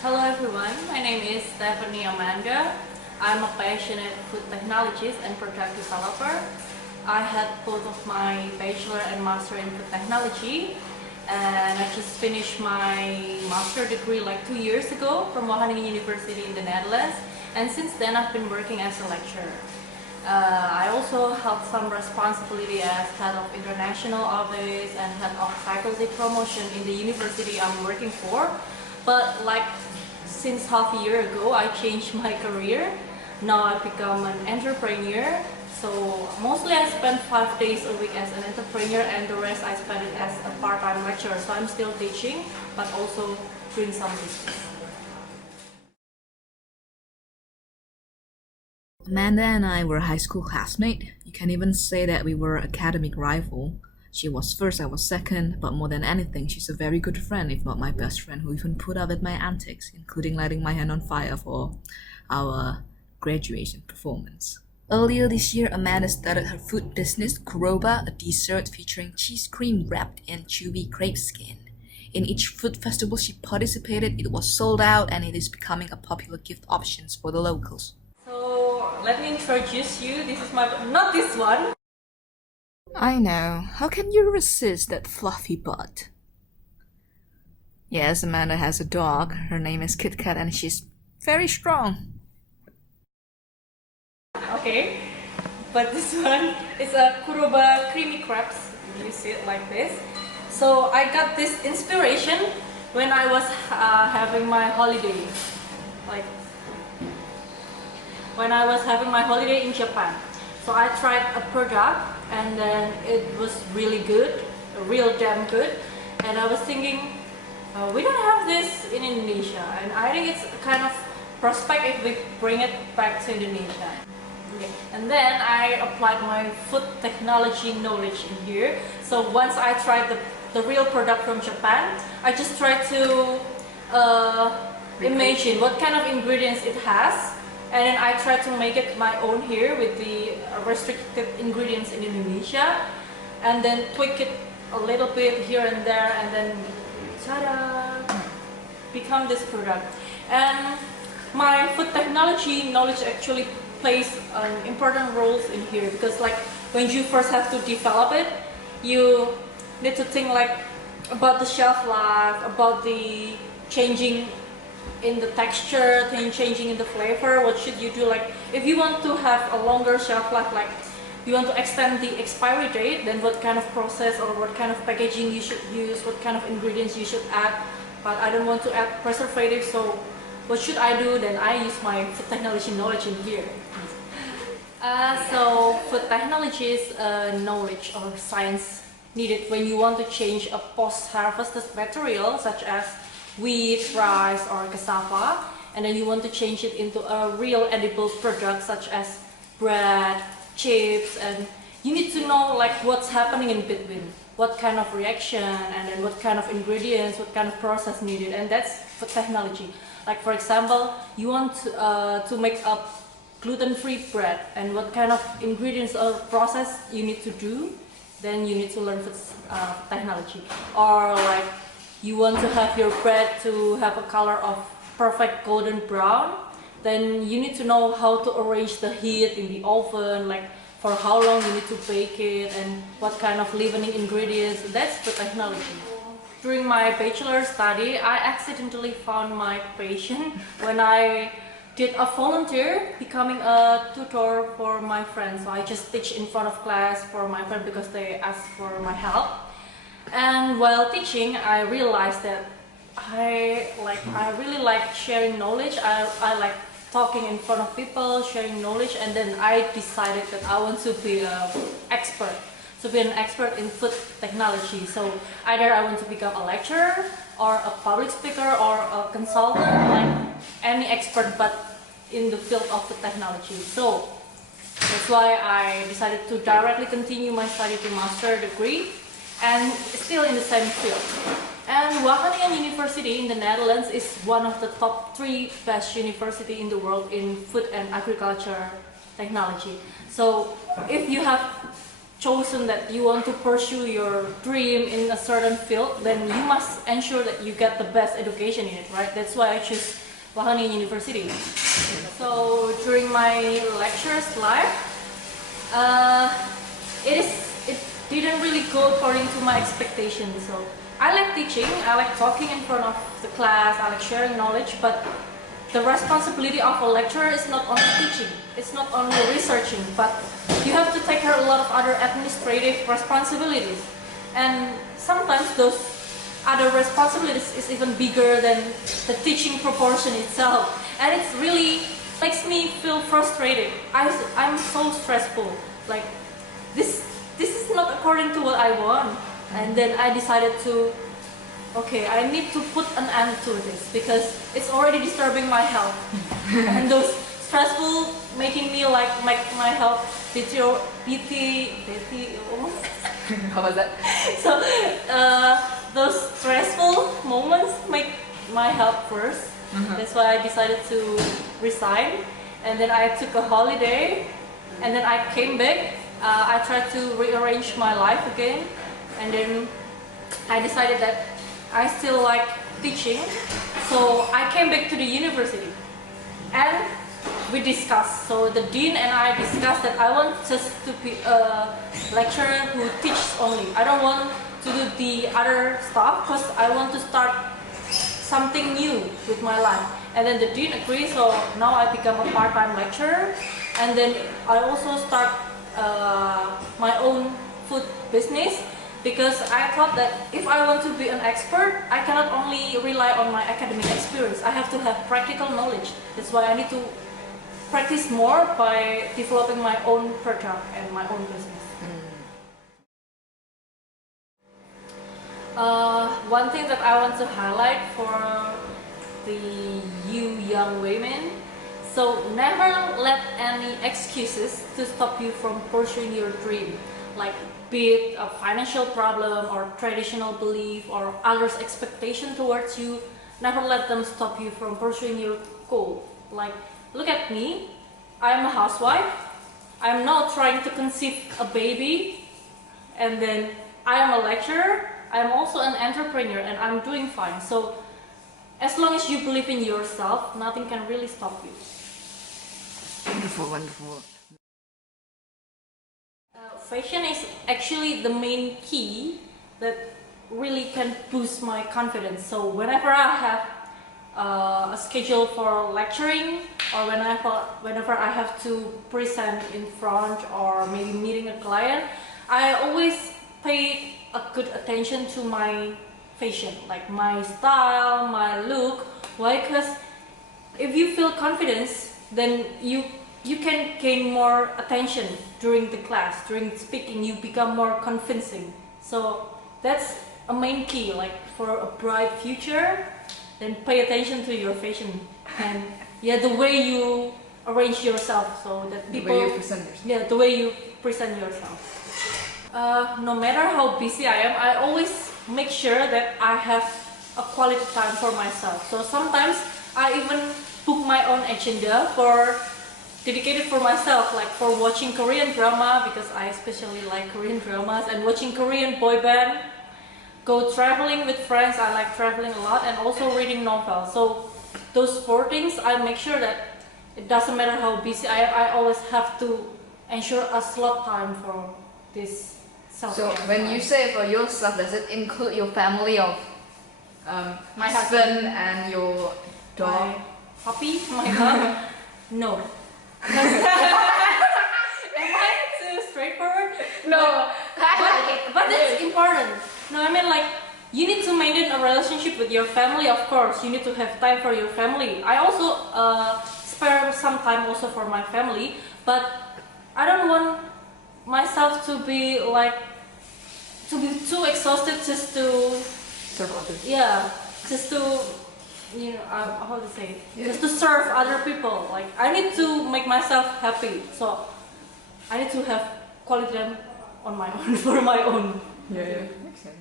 Hello everyone, my name is Stefani Amanda. I'm a passionate food technologist and product developer. I had both of my bachelor and master in food technology, and I just finished my master degree like 2 years ago from Wageningen University in the Netherlands, and since then I've been working as a lecturer. I also held some responsibility as head of international office and head of faculty promotion in the university I'm working for. But like since half a year ago, I changed my career. Now I've become an entrepreneur. So mostly I spend 5 days a week as an entrepreneur, and the rest I spend it as a part-time lecturer. So I'm still teaching, but also doing some business. Amanda and I were high school classmates. You can even say that we were academic rival. She was first, I was second, but more than anything, she's a very good friend, if not my best friend, who even put up with my antics, including lighting my hand on fire for our graduation performance. Earlier this year, Amanda started her food business, Kuroba, a dessert featuring cheese cream wrapped in chewy crepe skin. In each food festival she participated, it was sold out, and it is becoming a popular gift option for the locals. So let me introduce you. This is my, not this one. I know. How can you resist that fluffy butt? Yes, Amanda has a dog. Her name is Kit Kat, and she's very strong. Okay, but this one is a Kuroba creamy crepes. You see it like this. So I got this inspiration when I was having my holiday, like when I was having my holiday in Japan. So I tried a product, and then it was really good, real damn good. And I was thinking, we don't have this in Indonesia, and I think it's kind of prospect if we bring it back to Indonesia. Okay. And then I applied my food technology knowledge in here. So once I tried the real product from Japan, I just tried to imagine what kind of ingredients it has. And then I try to make it my own here with the restricted ingredients in Indonesia, and then tweak it a little bit here and there, and then ta-da, become this product. And my food technology knowledge actually plays an important role in here, because like when you first have to develop it, you need to think like about the shelf life, about the changing in the texture, changing in the flavor. What should you do? Like if you want to have a longer shelf life, like you want to extend the expiry date, then what kind of process or what kind of packaging you should use, what kind of ingredients you should add. But I don't want to add preservatives, so what should I do? Then I use my food technology knowledge in here. So food technology is knowledge or science needed when you want to change a post-harvested material such as wheat, rice, or cassava, and then you want to change it into a real edible product such as bread, chips, and you need to know like what's happening in between, what kind of reaction, and then what kind of ingredients, what kind of process needed, and that's food technology. Like for example, you want to make a gluten-free bread, and what kind of ingredients or process you need to do, then you need to learn food technology. Or like you want to have your bread to have a color of perfect golden brown, then you need to know how to arrange the heat in the oven, like for how long you need to bake it, and what kind of leavening ingredients. That's the technology. During my bachelor study, I accidentally found my passion when I did a volunteer becoming a tutor for my friends. So I just teach in front of class for my friends because they asked for my help. And while teaching, I realized that I really like sharing knowledge. I like talking in front of people, sharing knowledge, and then I decided that I want to be an expert. To be an expert in food technology. So either I want to become a lecturer or a public speaker or a consultant, like any expert but in the field of food technology. So that's why I decided to directly continue my study to master degree, and still in the same field. And Wageningen University in the Netherlands is one of the top 3 best university in the world in food and agriculture technology. So if you have chosen that you want to pursue your dream in a certain field, then you must ensure that you get the best education in it, right? That's why I choose Wageningen University. So during my lectures life, it didn't really go according to my expectations. So I like teaching, I like talking in front of the class, I like sharing knowledge, but the responsibility of a lecturer is not only teaching, it's not only researching, but you have to take care of a lot of other administrative responsibilities. And sometimes those other responsibilities is even bigger than the teaching proportion itself. And it really makes me feel frustrated. I'm so stressful. Like, this is not according to what I want. And then I decided to, okay, I need to put an end to this because it's already disturbing my health. And those stressful making me like make my health How was that? So those stressful moments make my health worse. That's why I decided to resign. And then I took a holiday. And then I came back. I tried to rearrange my life again. And then I decided that I still like teaching, so I came back to the university and we discussed. So the dean and I discussed that I want just to be a lecturer who teaches only. I don't want to do the other stuff because I want to start something new with my life. And then the dean agreed, so now I become a part-time lecturer. And then I also start my own food business. Because I thought that if I want to be an expert, I cannot only rely on my academic experience. I have to have practical knowledge. That's why I need to practice more by developing my own product and my own business. One thing that I want to highlight for you young women, so never let any excuses to stop you from pursuing your dream. Like, be it a financial problem or traditional belief or others' expectation towards you, never let them stop you from pursuing your goal. Like, look at me, I'm a housewife, I'm now trying to conceive a baby, and then I am a lecturer, I'm also an entrepreneur, and I'm doing fine. So, as long as you believe in yourself, nothing can really stop you. Wonderful, wonderful. Fashion is actually the main key that really can boost my confidence. So whenever I have a schedule for lecturing, or whenever I have to present in front or maybe meeting a client, I always pay a good attention to my fashion, like my style, my look. Why? Because if you feel confidence, then you can gain more attention during the class, during speaking, you become more convincing. So that's a main key, like for a bright future, then pay attention to your fashion and the way you arrange yourself, so that people... The way you present yourself. Yeah, the way you present yourself. No matter how busy I am, I always make sure that I have a quality time for myself. So sometimes I even book my own agenda dedicated for myself, like for watching Korean drama, because I especially like Korean dramas, and watching Korean boy band, go traveling with friends, I like traveling a lot, and also reading novels. So those 4 things, I make sure that it doesn't matter how busy I am, I always have to ensure a slot time for this self-care. So when you say for yourself, does it include your family of my husband and your dog? My puppy, my dog? No. Am I too straightforward? No. But that's important. No, I mean, like, you need to maintain a relationship with your family, of course. You need to have time for your family. I also spare some time also for my family, but I don't want myself to be too exhausted just to Serve others. Yeah, just to, you know, how to say it? Just to serve other people. Like, I need to make myself happy, so I need to have quality time on my own, for my own. Yeah, makes sense.